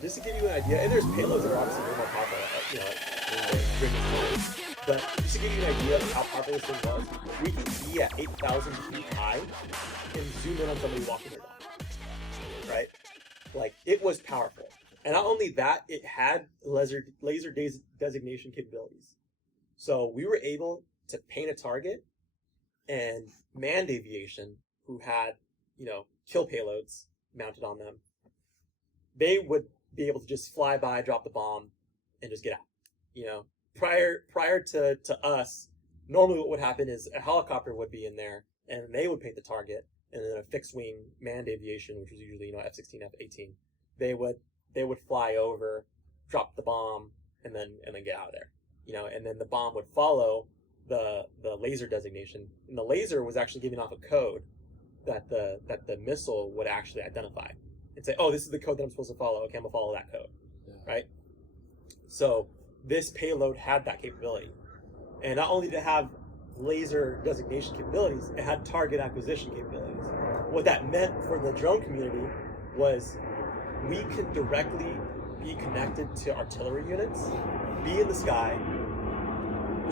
just to give you an idea, and there's payloads that are obviously way more powerful, but just to give you an idea of how powerful this thing was, we could be at 8,000 feet high and zoom in on somebody walking their dog, right? Like, it was powerful. And not only that, it had laser designation capabilities. So we were able to paint a target, and manned aviation, who had, kill payloads mounted on them, they would be able to just fly by, drop the bomb, and just get out. Prior to us, normally what would happen is a helicopter would be in there, and they would paint the target, and then a fixed wing manned aviation, which was usually F-16, F-18, they would fly over, drop the bomb, and then get out of there. And then the bomb would follow the laser designation, and the laser was actually giving off a code that the missile would actually identify and say, oh, this is the code that I'm supposed to follow. Okay, I'm gonna follow that code, right? So this payload had that capability, and not only did it have laser designation capabilities, it had target acquisition capabilities. What that meant for the drone community was we could directly be connected to artillery units, be in the sky,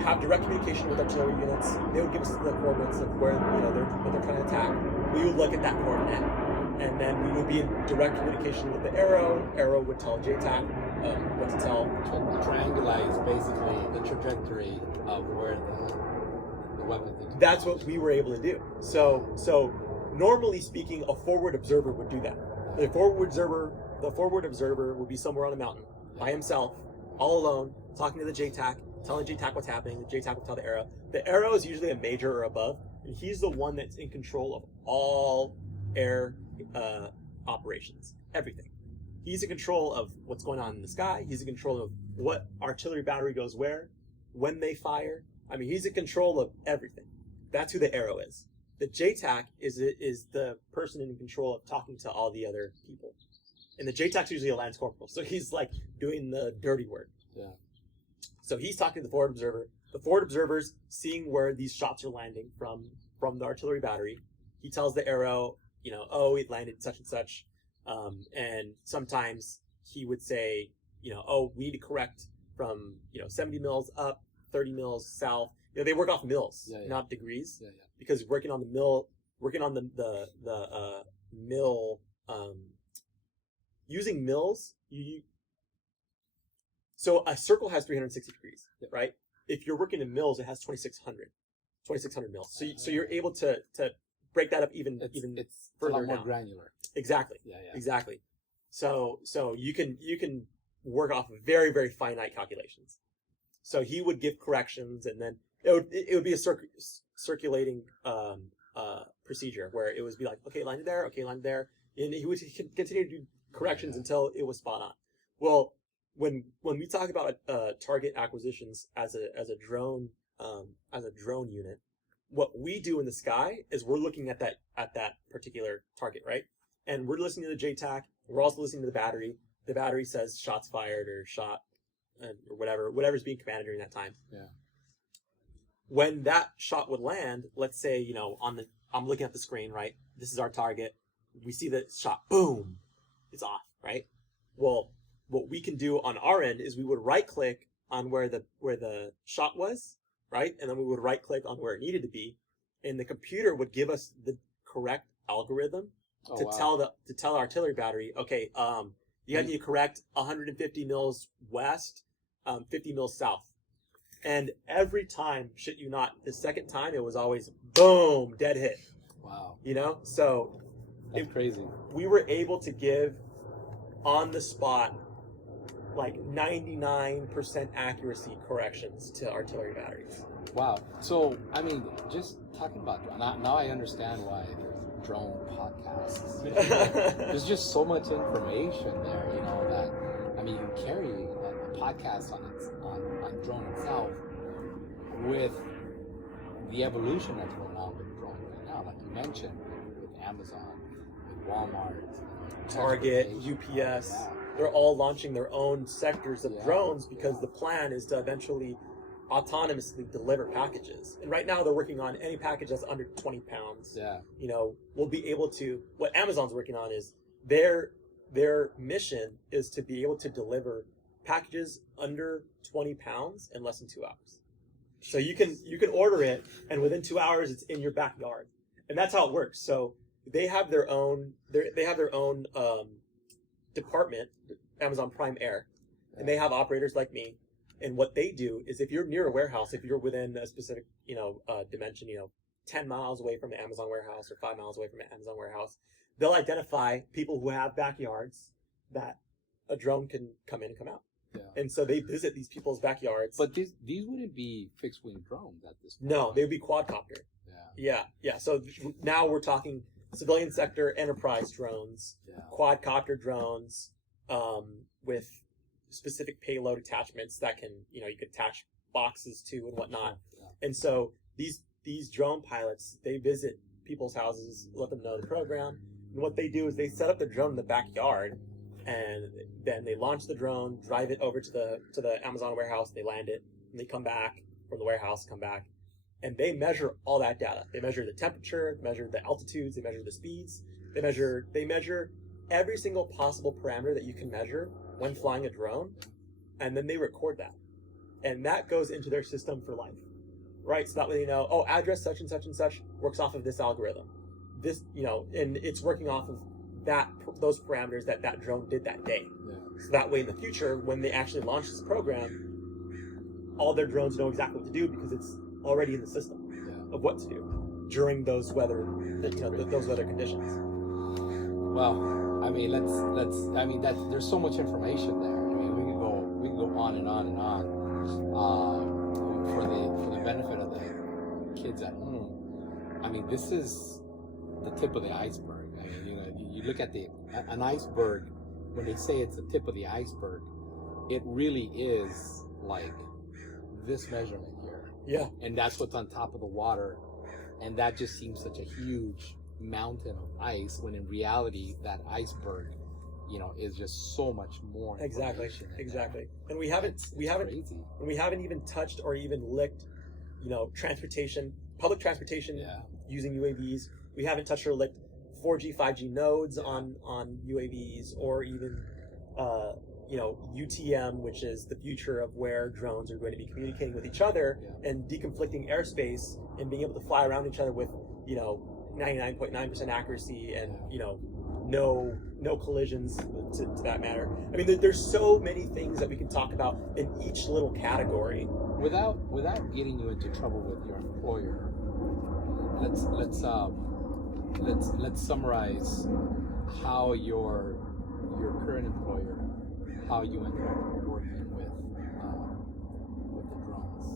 have direct communication with artillery units. They would give us the coordinates of where what they're trying to attack. We would look at that coordinate, and then we would be in direct communication with the arrow. Arrow would tell JTAC what to tell. Triangulate basically the trajectory of where the weapon. That's what we were able to do. So normally speaking, a forward observer would do that. The forward observer would be somewhere on a mountain by himself, all alone, talking to the JTAC, telling JTAC what's happening. The JTAC will tell the arrow. The arrow is usually a major or above, and he's the one that's in control of all air operations, everything. He's in control of what's going on in the sky. He's in control of what artillery battery goes where, when they fire. I mean, he's in control of everything. That's who the arrow is. The JTAC is the person in control of talking to all the other people. And the JTAC's usually a lance corporal, so he's like doing the dirty work. Yeah. So he's talking to the forward observer. The forward observer's seeing where these shots are landing from the artillery battery. He tells the arrow, oh, it landed such and such. And sometimes he would say, oh, we need to correct from 70 mils up, 30 mils south. They work off mils, not degrees, because working on the mill, mill, using mils, so a circle has 360 degrees, right? If you're working in mils, it has 2,600 mils. So you're able to break that up even it's further a lot more down. Granular. Exactly. Exactly. So you can work off very, very finite calculations. So he would give corrections, and then it would be a circulating procedure where it would be like, okay, landed there, and he would continue to do corrections until it was spot on. Well, when we talk about target acquisitions as a drone unit, what we do in the sky is we're looking at that particular target, right? And we're listening to the JTAC. We're also listening to the battery. The battery says shots fired or shot or whatever's being commanded during that time. Yeah. When that shot would land, let's say I'm looking at the screen, right? This is our target. We see the shot, boom, it's off, right? Well, what we can do on our end is we would right click on where the shot was, right? And then we would right click on where it needed to be, and the computer would give us the correct algorithm tell the artillery battery, okay, you need to correct 150 mils west, 50 mils south. And every time, shit you not, the second time it was always boom, dead hit. Wow. So that's crazy. We were able to give on the spot like 99% accuracy corrections to artillery batteries. Wow. So, I mean, just talking about drone, now I understand why there's drone podcasts. There's just so much information there, that, I mean, you can carry a podcast on drone itself with the evolution that's going on with drone right now, like you mentioned, with Amazon, with Walmart, Target, UPS. They're all launching their own sectors of drones because the plan is to eventually autonomously deliver packages. And right now they're working on any package that's under 20 pounds. Yeah. We'll be able to, what Amazon's working on is they're their mission is to be able to deliver packages under 20 pounds in less than 2 hours. So you can order it, and within 2 hours it's in your backyard, and that's how it works. So they have their own department, Amazon Prime Air, and they have operators like me. And what they do is, if you're near a warehouse, if you're within a specific dimension, 10 miles away from the Amazon warehouse or 5 miles away from the Amazon warehouse, they'll identify people who have backyards that a drone can come in and come out. Yeah. And so they visit these people's backyards. But these wouldn't be fixed wing drones at this point. No, they would be quadcopter. Yeah. So now we're talking civilian sector enterprise drones, quadcopter drones, with specific payload attachments that can, you could attach boxes to and whatnot. Yeah. And so these drone pilots, they visit people's houses, let them know the program, and what they do is they set up the drone in the backyard, and then they launch the drone, drive it over to the Amazon warehouse, they land it, and they come back from the warehouse, come back, and they measure all that data. They measure the temperature, they measure the altitudes, they measure the speeds, they measure every single possible parameter that you can measure when flying a drone, and then they record that. And that goes into their system for life, right? So that way they know, address such and such and such works off of this algorithm. This, and it's working off of those parameters that drone did that day. Yeah. So that way in the future, when they actually launch this program, all their drones know exactly what to do because it's already in the system of what to do during those weather conditions. Well, I mean, there's so much information there. I mean, we can go on and on and on. For the benefit of the kids at home, I mean, this is the tip of the iceberg. I mean, you look at an iceberg. When they say it's the tip of the iceberg, it really is like this measurement here. Yeah. And that's what's on top of the water, and that just seems such a huge mountain of ice, when in reality that iceberg, is just so much more. Exactly. And we haven't even touched or even licked, public transportation using UAVs. We haven't touched or licked 4G, 5G nodes on UAVs, or even UTM, which is the future of where drones are going to be communicating with each other and deconflicting airspace and being able to fly around each other with 99.9% accuracy and no collisions to that matter. I mean, there's so many things that we can talk about in each little category. Without getting you into trouble with your employer, let's summarize how your current employer, how you ended up working with the drones.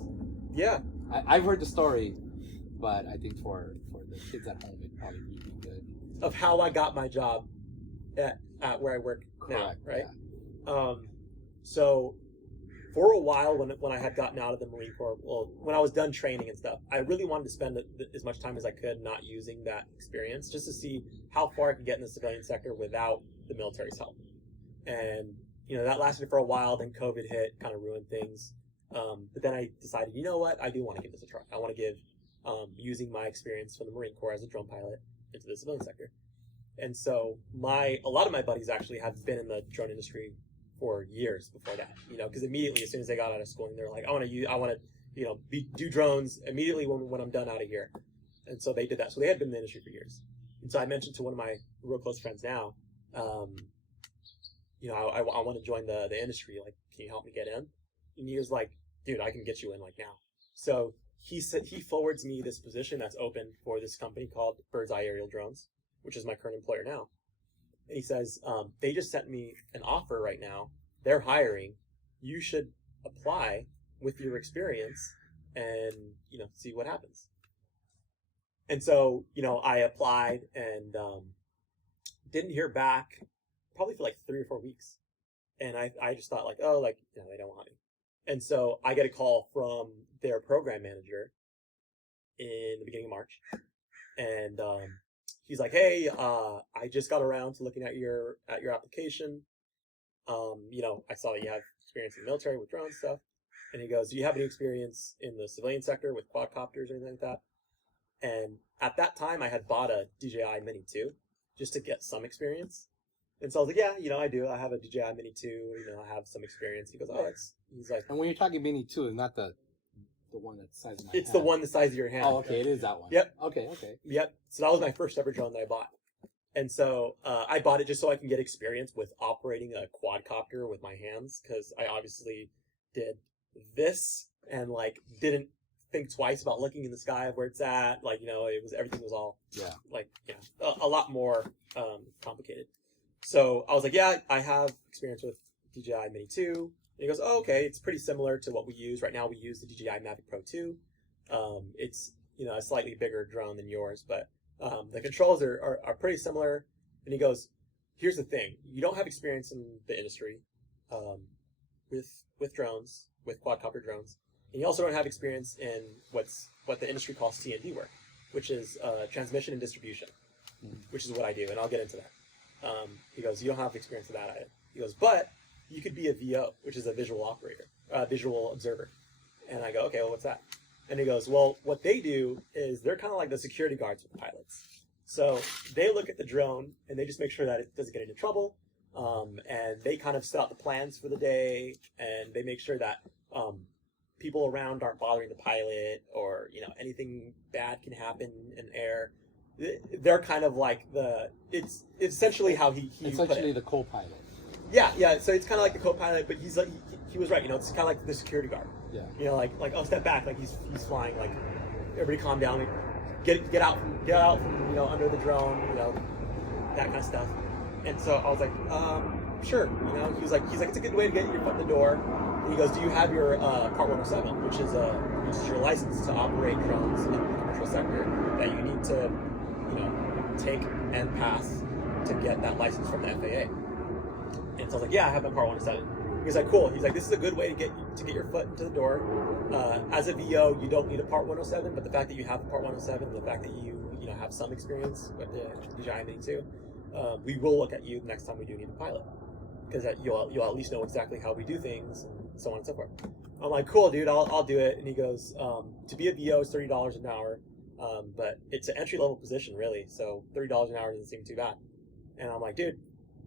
Yeah, I've heard the story, but I think for the kids at home, it'd probably be good. Of how I got my job at where I work now, right? Yeah. So for a while, when I had gotten out of the Marine Corps, when I was done training and stuff, I really wanted to spend as much time as I could not using that experience, just to see how far I could get in the civilian sector without the military's help. And that lasted for a while. Then COVID hit, kind of ruined things. But then I decided, you know what? I do want to give this a try. I want to give using my experience from the Marine Corps as a drone pilot into the civilian sector. And so a lot of my buddies actually have been in the drone industry for years before that, because immediately as soon as they got out of school, they're like, I want to do drones immediately when I'm done out of here. And so they did that. So they had been in the industry for years. And so I mentioned to one of my real close friends now, I want to join the industry. Like, can you help me get in? And he was like, dude, I can get you in like now. So he forwards me this position that's open for this company called Bird's Eye Aerial Drones, which is my current employer now. And he says, they just sent me an offer right now. They're hiring. You should apply with your experience and, see what happens. And so, I applied and didn't hear back probably for like 3 or 4 weeks. And I just thought they don't want me. And so I get a call from their program manager in the beginning of March. And he's like, hey, I just got around to looking at your application. I saw that you have experience in the military with drone stuff. And he goes, do you have any experience in the civilian sector with quadcopters or anything like that? And at that time, I had bought a DJI Mini 2 just to get some experience. And so I was like, yeah, I do. I have a DJI Mini 2. I have some experience. He goes, oh, he's like, And when you're talking Mini 2, it's not the one that's the size of my it's hand. the one the size of your hand. Oh, okay, it is that one. Yep. Okay. Yep. So that was my first ever drone that I bought. And so I bought it just so I can get experience with operating a quadcopter with my hands, because I obviously did this and like didn't think twice about looking in the sky of where it's at. Like, everything was all like, a lot more complicated. So I was like, yeah, I have experience with DJI Mini 2. And he goes, oh, okay, it's pretty similar to what we use. Right now we use the DJI Mavic Pro 2. It's, a slightly bigger drone than yours, but the controls are pretty similar. And he goes, here's the thing. You don't have experience in the industry with drones, with quadcopter drones. And you also don't have experience in what the industry calls C&D work, which is transmission and distribution, which is what I do. And I'll get into that. He goes, you don't have experience with that either. He goes, but you could be a VO, which is a visual operator, visual observer. And I go, okay, well, what's that? And he goes, well, what they do is they're kind of like the security guards with pilots. So they look at the drone and they just make sure that it doesn't get into trouble. And they kind of set out the plans for the day, and they make sure that people around aren't bothering the pilot, or anything bad can happen in air. They're kind of like it's essentially how he it's put actually it. the co-pilot. Yeah. So it's kind of like the co-pilot, but he's like he was right. It's kind of like the security guard. Yeah. Like oh, step back, like he's flying, like everybody calm down, get out from under the drone, that kind of stuff. And so I was like, sure. He was like it's a good way to get your foot in the door. And he goes, do you have your Part 107, which is your license to operate drones in the commercial sector that you need to take and pass to get that license from the FAA? And so I was like, yeah, I have my Part 107. He's like, cool. He's like, this is a good way to get your foot into the door. As a VO, you don't need a Part 107, but the fact that you have a Part 107, and the fact that you have some experience with the DJI Mini 2, we will look at you next time we do need a pilot, because you'll at least know exactly how we do things, and so on and so forth. I'm like, cool, dude, I'll do it. And he goes, to be a VO is $30 an hour, but it's an entry level position, really. So $30 an hour doesn't seem too bad. And I'm like, dude,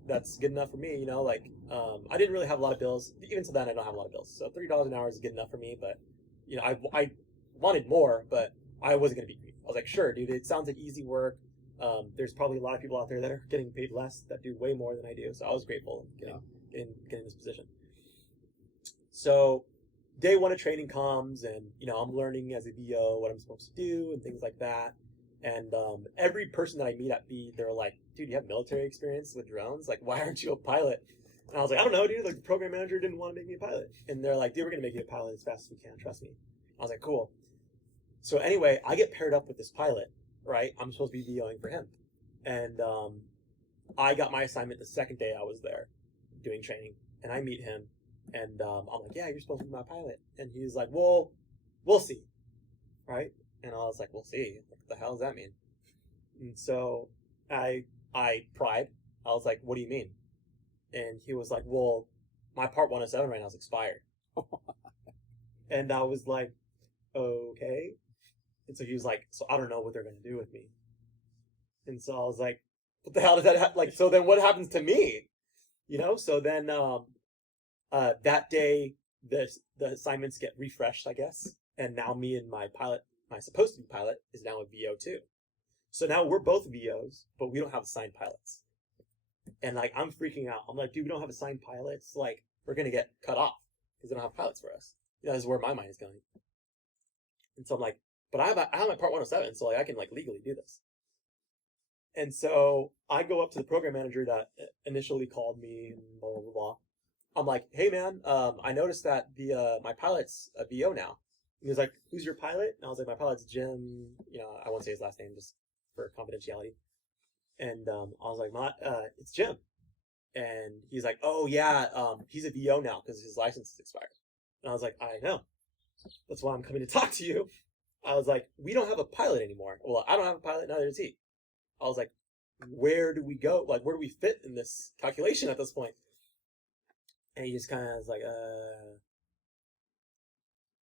that's good enough for me. I didn't really have a lot of bills. Even to then, I don't have a lot of bills. So $30 an hour is good enough for me. But I wanted more, but I wasn't gonna be greedy. I was like, sure, dude, it sounds like easy work. There's probably a lot of people out there that are getting paid less that do way more than I do. So I was grateful getting this position. So day one of training comes, and I'm learning as a VO what I'm supposed to do and things like that. And every person that I meet at B, they're like, dude, you have military experience with drones? Like, why aren't you a pilot? And I was like, I don't know, dude. Like, the program manager didn't want to make me a pilot. And they're like, dude, we're going to make you a pilot as fast as we can. Trust me. I was like, cool. So anyway, I get paired up with this pilot, right? I'm supposed to be VOing for him. And I got my assignment the second day I was there doing training. And I meet him. And I'm like, yeah, you're supposed to be my pilot. And he's like, well, we'll see. Right? And I was like, we'll see. What the hell does that mean? And so I pried. I was like, what do you mean? And he was like, well, my Part 107 right now is expired. And I was like, okay. And so he was like, so I don't know what they're going to do with me. And so I was like, what the hell does that so then what happens to me? So then that day, the assignments get refreshed, I guess. And now me and my supposed to be pilot is now a VO too. So now we're both VOs, but we don't have assigned pilots. And I'm freaking out. I'm like, dude, we don't have assigned pilots. Like, we're going to get cut off because they don't have pilots for us. This is where my mind is going. And so I'm like, but I have my Part 107, so I can legally do this. And so I go up to the program manager that initially called me and blah, blah, blah, blah. I'm like, hey man, I noticed that my pilot's a VO now. And he was like, who's your pilot? And I was like, my pilot's Jim. I won't say his last name just for confidentiality. And I was like, it's Jim. And he's like, oh yeah, he's a VO now because his license is expired. And I was like, I know. That's why I'm coming to talk to you. I was like, we don't have a pilot anymore. Well, I don't have a pilot, neither does he. I was like, where do we go? Where do we fit in this calculation at this point? And he just kind of was like,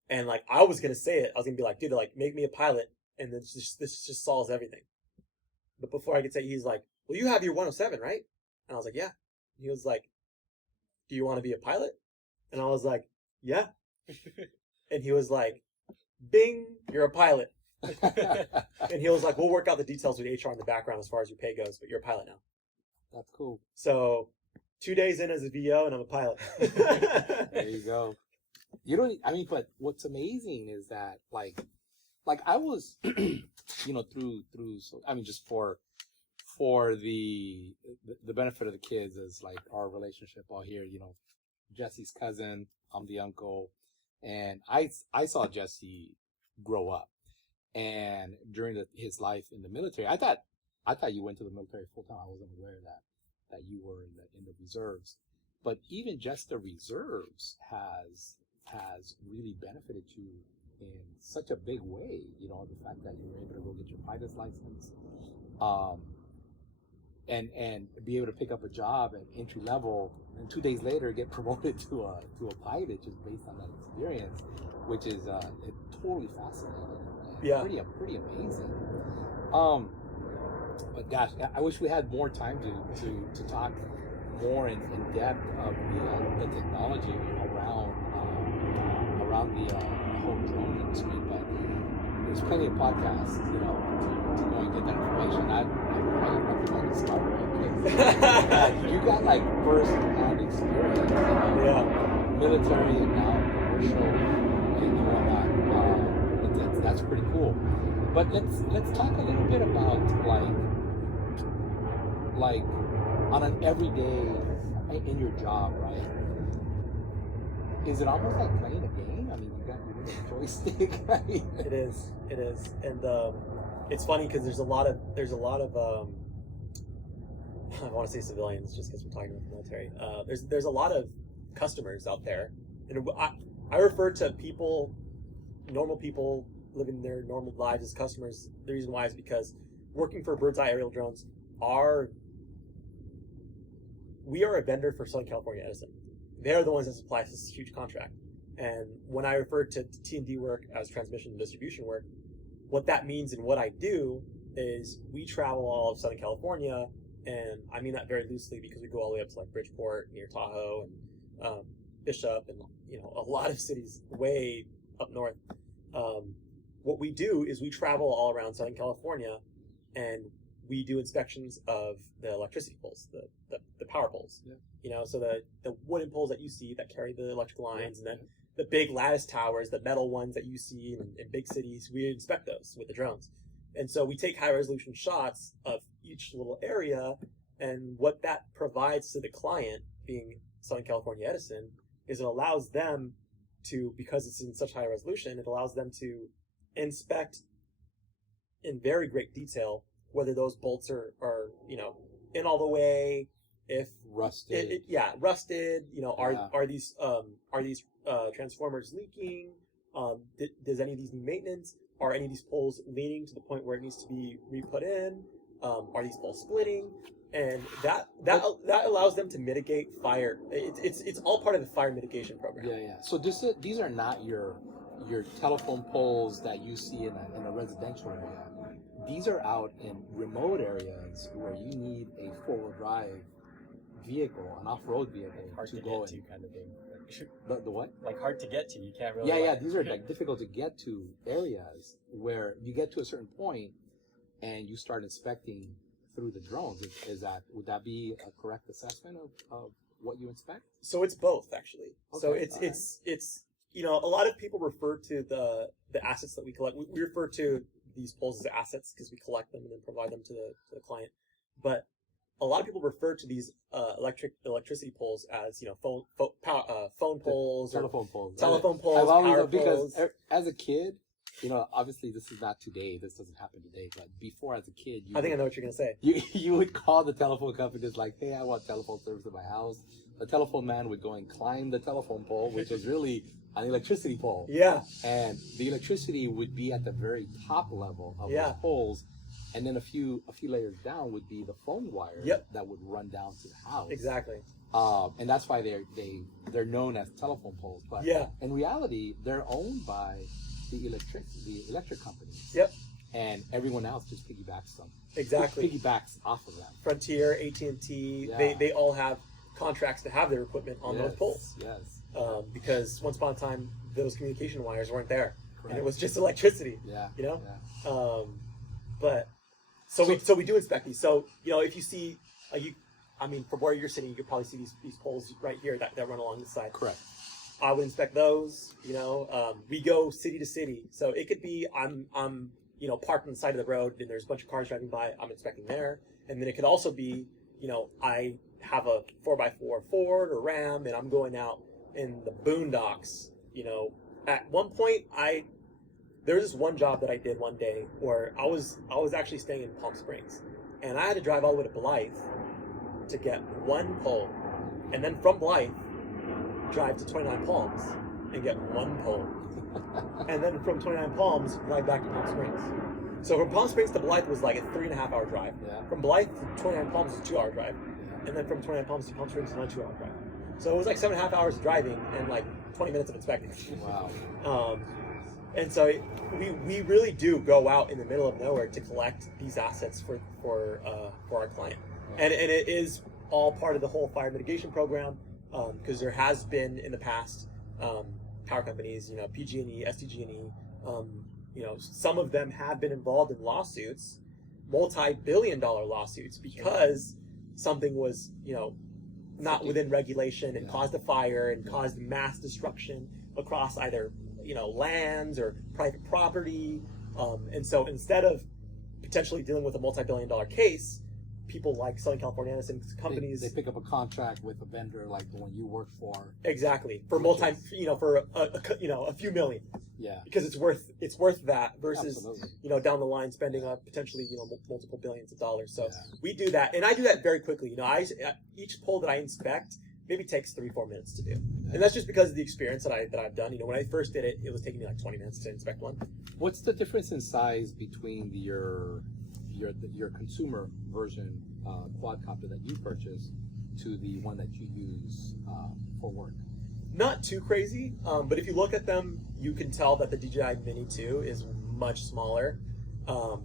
And I was going to say it. I was going to be like, dude, make me a pilot. And then this just solves everything. But before I could say, he's like, well, you have your 107, right? And I was like, yeah. He was like, do you want to be a pilot? And I was like, yeah. And he was like, bing, you're a pilot. And he was like, we'll work out the details with HR in the background as far as your pay goes, but you're a pilot now. That's cool. So 2 days in as a VO and I'm a pilot. There you go. You don't, I mean, but what's amazing is that like I was, you know, so, I mean, just for the benefit of the kids is like our relationship all here, you know, Jesse's cousin, I'm the uncle, and I saw Jesse grow up, and during his life in the military, I thought you went to the military full time. I wasn't aware that you were in the reserves, but even just the reserves has really benefited you in such a big way. You know, the fact that you were able to go get your pilot's license, and be able to pick up a job at entry level, and 2 days later get promoted to a pilot just based on that experience, which is totally fascinating and pretty amazing. But gosh, I wish we had more time to talk more in depth of the technology around the whole drone industry. But there's plenty of podcasts, you know, to go and get that information. I recommend to start because you got like first-hand experience, you know, military and now commercial and whatnot. That's pretty cool. But let's talk a little bit about like on an everyday in your job, right? Is it almost like playing a game? I mean, you got your little joystick, right? It is, and it's funny because there's a lot of I want to say civilians just because we're talking about the military. There's a lot of customers out there, and I refer to people, normal people living their normal lives as customers. The reason why is because working for Bird's Eye Aerial Drones, we are a vendor for Southern California Edison. They're the ones that supply this huge contract. And when I refer to T&D work as transmission and distribution work, what that means and what I do is we travel all of Southern California, and I mean that very loosely because we go all the way up to like Bridgeport, near Tahoe, and Bishop, and you know, a lot of cities way up north. What we do is we travel all around Southern California, and we do inspections of the electricity poles, the power poles. Yeah. You know, so the wooden poles that you see that carry the electrical lines, and then the big lattice towers, the metal ones that you see in big cities, we inspect those with the drones. And so we take high resolution shots of each little area, and what that provides to the client, being Southern California Edison, is it allows them to, because it's in such high resolution, it allows them to inspect in very great detail whether those bolts are you know, in all the way, if rusted, rusted, you know, are these transformers leaking, does any of these need maintenance, are any of these poles leaning to the point where it needs to be re-put in, are these poles splitting, and that allows them to mitigate fire. It's all part of the fire mitigation program. So these are not your telephone poles that you see in a residential area. These are out in remote areas where you need a four-wheel drive vehicle, an off-road vehicle, hard to go get to kind of thing. The what? Like hard to get to. You can't really. Yeah. These are like difficult to get to areas where you get to a certain point and you start inspecting through the drones. Would that be a correct assessment of what you inspect? So it's both, actually. Okay, so it's you know, a lot of people refer to the assets that we collect. We refer to these poles as assets because we collect them and then provide them to the client. But a lot of people refer to these electricity poles as, you know, phone poles, telephone poles. Telephone poles. I've always power because poles. As a kid, you know, obviously this is not today. This doesn't happen today. But before, as a kid, I think I know what you're gonna say. You would call the telephone company just like, hey, I want telephone service at my house. The telephone man would go and climb the telephone pole, which is really an electricity pole. Yeah. And the electricity would be at the very top level of those poles, and then a few layers down would be the phone wires that would run down to the house. Exactly. And that's why they're known as telephone poles. But in reality, they're owned by the electric companies. Yep. and everyone else just piggybacks them. Exactly. Piggybacks off of them. Frontier, AT&T, Yeah. they all have contracts to have their equipment on those poles. Yes. Because once upon a time, those communication wires weren't there, and it Correct. was just electricity. Yeah. You know. Yeah. But so we do inspect these. So if you see from where you're sitting, you could probably see these poles right here that run along the side. Correct. I would inspect those. We go city to city, so it could be I'm parked on the side of the road and there's a bunch of cars driving by. I'm inspecting there, and then it could also be I have a 4x4 Ford or Ram, and I'm going out in the boondocks. At one point there was this one job that I did one day where I was actually staying in Palm Springs, and I had to drive all the way to Blythe to get one pole, and then from Blythe drive to 29 Palms and get one pole, and then from 29 Palms drive back to Palm Springs. So from Palm Springs to Blythe was like a 3.5 hour drive. Yeah. From Blythe to 29 Palms was a 2 hour drive, and then from 29 Palms to Palm Springs another 2 hour drive. So it was like 7.5 hours driving and like 20 minutes of inspecting. Wow. And so we really do go out in the middle of nowhere to collect these assets for our client, and it is all part of the whole fire mitigation program, because there has been in the past power companies, PG&E, SDG&E, some of them have been involved in lawsuits, multi-billion-dollar lawsuits, because something was not within regulation and caused a fire and caused mass destruction across either lands or private property, and so instead of potentially dealing with a multi-billion-dollar case, people like Southern California and companies they pick up a contract with a vendor like the one you work for. Exactly, for a few million. Yeah. Because it's worth that versus Absolutely. Down the line spending potentially multiple billions of dollars. So Yeah. we do that, and I do that very quickly. Each pole that I inspect maybe takes 3-4 minutes to do, and that's just because of the experience that I've done. When I first did it, it was taking me like 20 minutes to inspect one. What's the difference in size between your consumer version quadcopter that you purchased to the one that you use for work? Not too crazy, but if you look at them, you can tell that the DJI Mini 2 is much smaller.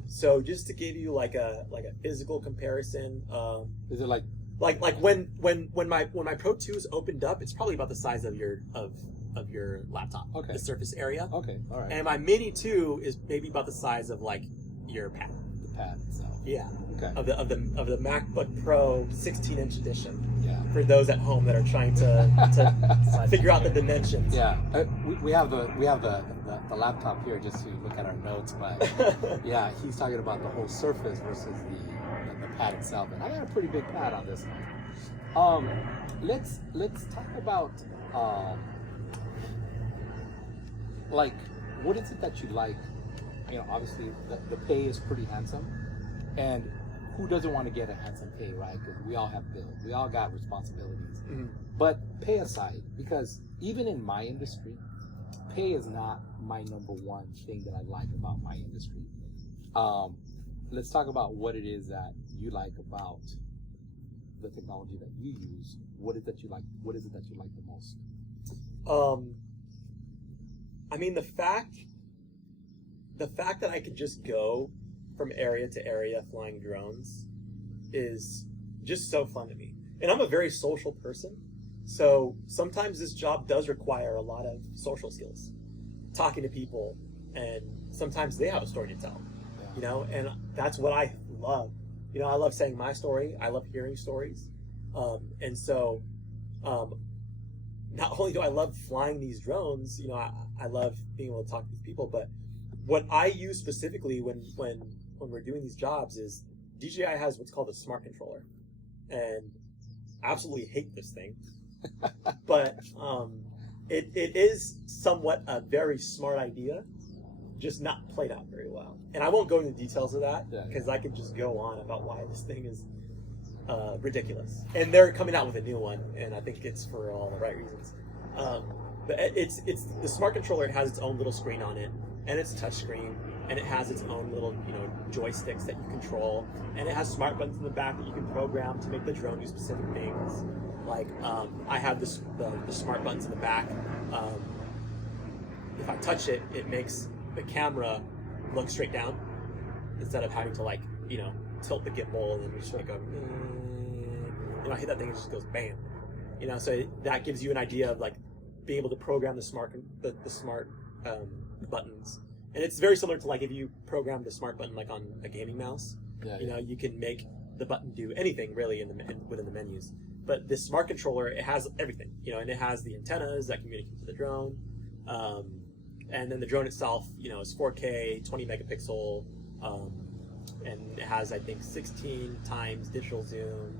So just to give you like a physical comparison, Is it like when my Pro 2s opened up, it's probably about the size of your laptop, Okay. the surface area. okay, all right, And my Mini 2 is maybe about the size of like your pad. the pad itself? Yeah. Okay. Of the MacBook Pro 16-inch edition. Yeah. For those at home that are trying to figure out the dimensions. Yeah, we have the laptop here just to look at our notes, but yeah, he's talking about the whole surface versus the pad itself, and I got a pretty big pad on this one. Let's talk about like what is it that you like? Obviously the pay is pretty handsome, and who doesn't want to get a handsome pay, right? Because we all have bills, we all got responsibilities. Mhm. But pay aside, because even in my industry, pay is not my number one thing that I like about my industry. Let's talk about what it is that you like about the technology that you use. What is it that you like? What is it that you like the most? I mean, the fact that I could just go from area to area flying drones is just so fun to me. And I'm a very social person, so sometimes this job does require a lot of social skills, talking to people, and sometimes they have a story to tell, and that's what I love. I love saying my story. I love hearing stories, and so not only do I love flying these drones, I love being able to talk to these people, but what I use specifically when we're doing these jobs is DJI has what's called a smart controller, and I absolutely hate this thing, but it is somewhat a very smart idea, just not played out very well. And I won't go into the details of that because I could just go on about why this thing is ridiculous. And they're coming out with a new one, and I think it's for all the right reasons. But it's the smart controller. It has its own little screen on it, and it's a touch screen, and it has its own little joysticks that you control, and it has smart buttons in the back that you can program to make the drone do specific things. Like I have the smart buttons in the back. If I touch it, it makes the camera look straight down, instead of having to like, tilt the gimbal and then you just like go, I hit that thing and it just goes bam. So that gives you an idea of like being able to program the smart buttons. And it's very similar to like if you program the smart button like on a gaming mouse. You can make the button do anything really within the menus. But this smart controller, it has everything, and it has the antennas that communicate to the drone. And then the drone itself, is 4K, 20 megapixel, and it has, I think, 16 times digital zoom.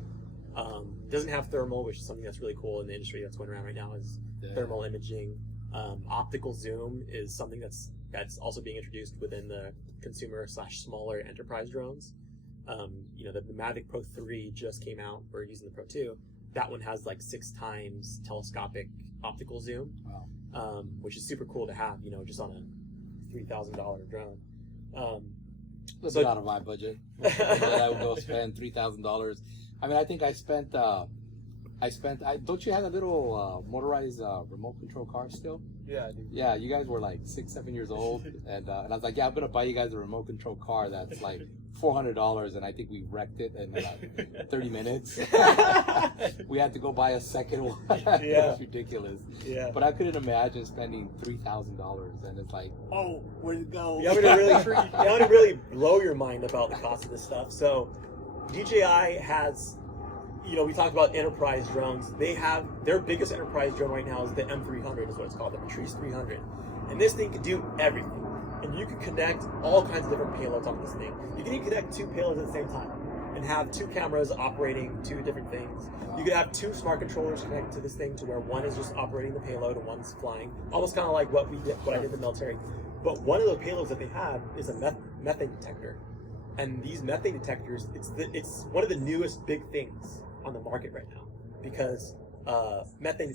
Doesn't have thermal, which is something that's really cool in the industry that's going around right now, is thermal imaging. Optical zoom is something that's also being introduced within the consumer/smaller enterprise drones. The Mavic Pro 3 just came out. We're using the Pro 2. That one has like 6 times telescopic optical zoom, which is super cool to have, just on a $3,000 drone. That's out of my budget. I would go spend $3,000. I mean, I think I spent. Don't you have a little motorized remote control car still? Yeah, I do. Yeah, you guys were like 6, 7 years old, and I was like, yeah, I'm gonna buy you guys a remote control car that's like $400, and I think we wrecked it in like 30 minutes. We had to go buy a second one. It was ridiculous. Yeah. But I couldn't imagine spending $3,000, and it's like, oh, where'd it go? I'm gonna really blow your mind about the cost of this stuff. So, DJI has, we talked about enterprise drones. They have their biggest enterprise drone right now is the M300, is what it's called, the Matrice 300, and this thing can do everything. And you can connect all kinds of different payloads on this thing. You can even connect 2 payloads at the same time and have 2 cameras operating 2 different things. You could have 2 smart controllers connected to this thing to where one is just operating the payload and one's flying, almost kind of like what I did in the military. But one of the payloads that they have is a methane detector, and these methane detectors, it's one of the newest big things on the market right now, because methane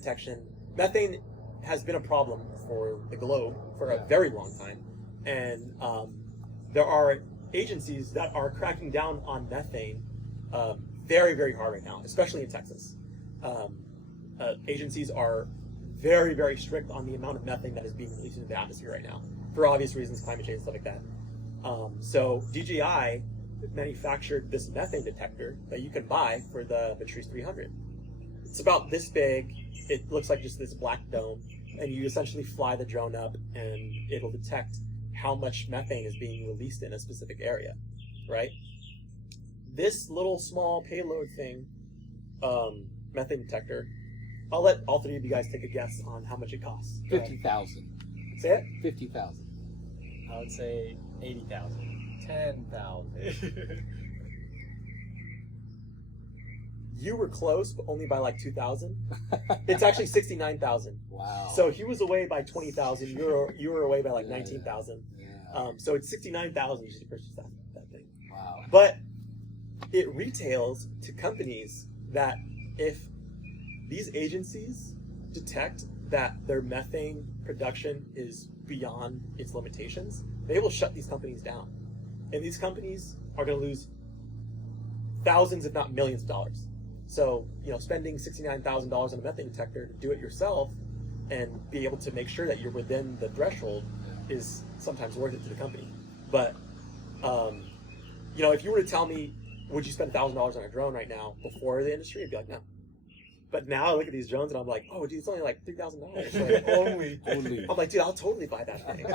has been a problem for the globe for a very long time. And there are agencies that are cracking down on methane very, very hard right now, especially in Texas. Agencies are very, very strict on the amount of methane that is being released into the atmosphere right now, for obvious reasons, climate change and stuff like that. So DJI manufactured this methane detector that you can buy for the Matrice 300. It's about this big. It looks like just this black dome, and you essentially fly the drone up, and it'll detect how much methane is being released in a specific area, right? This little small payload thing, methane detector, I'll let all 3 of you guys take a guess on how much it costs. 50,000. Say it? 50,000. I would say 80,000. 10,000. You were close, but only by like 2,000. It's actually 69,000. Wow. So he was away by 20,000. You were away by like 19,000. Yeah. So it's 69,000 you should purchase that thing. Wow. But it retails to companies that if these agencies detect that their methane production is beyond its limitations, they will shut these companies down. And these companies are going to lose thousands, if not millions of dollars. So, spending $69,000 on a methane detector to do it yourself and be able to make sure that you're within the threshold is sometimes worth it to the company. But, if you were to tell me, would you spend $1,000 on a drone right now before the industry? I'd be like, no. But now I look at these drones and I'm like, oh, dude, it's only like $3,000. Like, only. I'm like, dude, I'll totally buy that thing.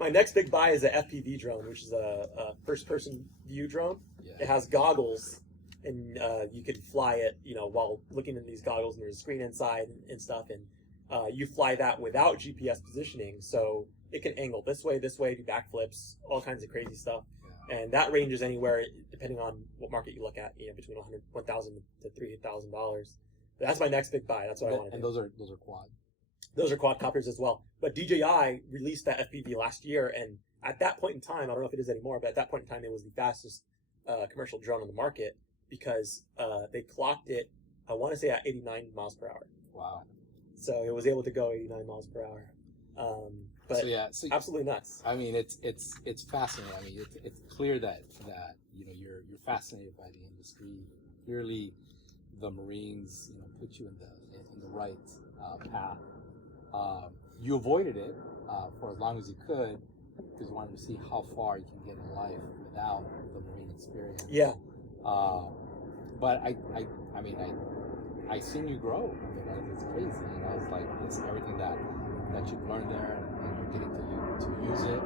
My next big buy is a FPV drone, which is a first-person view drone. Yeah. It has goggles, and you can fly it, while looking in these goggles, and there's a screen inside and stuff. And you fly that without GPS positioning, so it can angle this way, do backflips, all kinds of crazy stuff. And that ranges anywhere, depending on what market you look at, between $1,000 to $3,000. That's my next big buy. That's what I want to do. And those are quad. Those are quadcopters as well. But DJI released that FPV last year, and at that point in time, I don't know if it is anymore, but at that point in time, it was the fastest commercial drone on the market because they clocked it, I want to say, at 89 miles per hour. Wow. So it was able to go 89 miles per hour. But so absolutely nuts. I mean, it's fascinating. I mean, it's clear that you're fascinated by the industry. Clearly, the Marines put you in the right path. You avoided it for as long as you could, because we wanted to see how far you can get in life without the Marine experience. Yeah. But I mean, I seen you grow. I mean, it's crazy. You know, it's like it's everything that you've learned there, and you're getting to use it.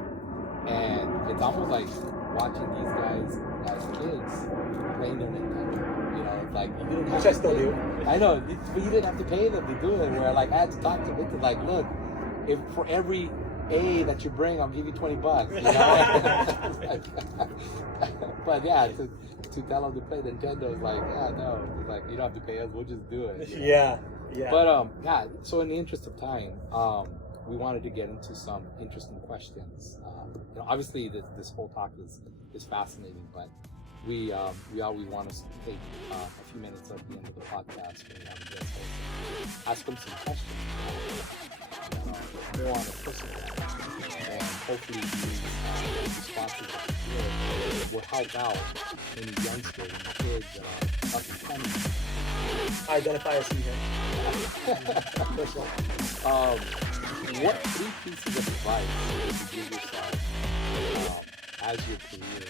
And it's almost like watching these guys as kids playing their Nintendo. You know, it's like you didn't have Which to I still pay. do. I know, but you didn't have to pay them to do it. Where like I had to talk to Victor, like, look, if for every A that you bring, I'll give you $20. You know? But yeah, to tell them to play Nintendo is like, yeah, no, it's like you don't have to pay us, we'll just do it. You know? Yeah. Yeah. But yeah. So in the interest of time, we wanted to get into some interesting questions. You know, obviously this whole talk is fascinating, but we want to take a few minutes at the end of the podcast when we have a guest host, ask them some questions, more on a personal level, and hopefully these responses that we give will help out any youngsters and kids that are up and coming. Identify as he Personal. What 3 pieces of advice would you give yourself as your career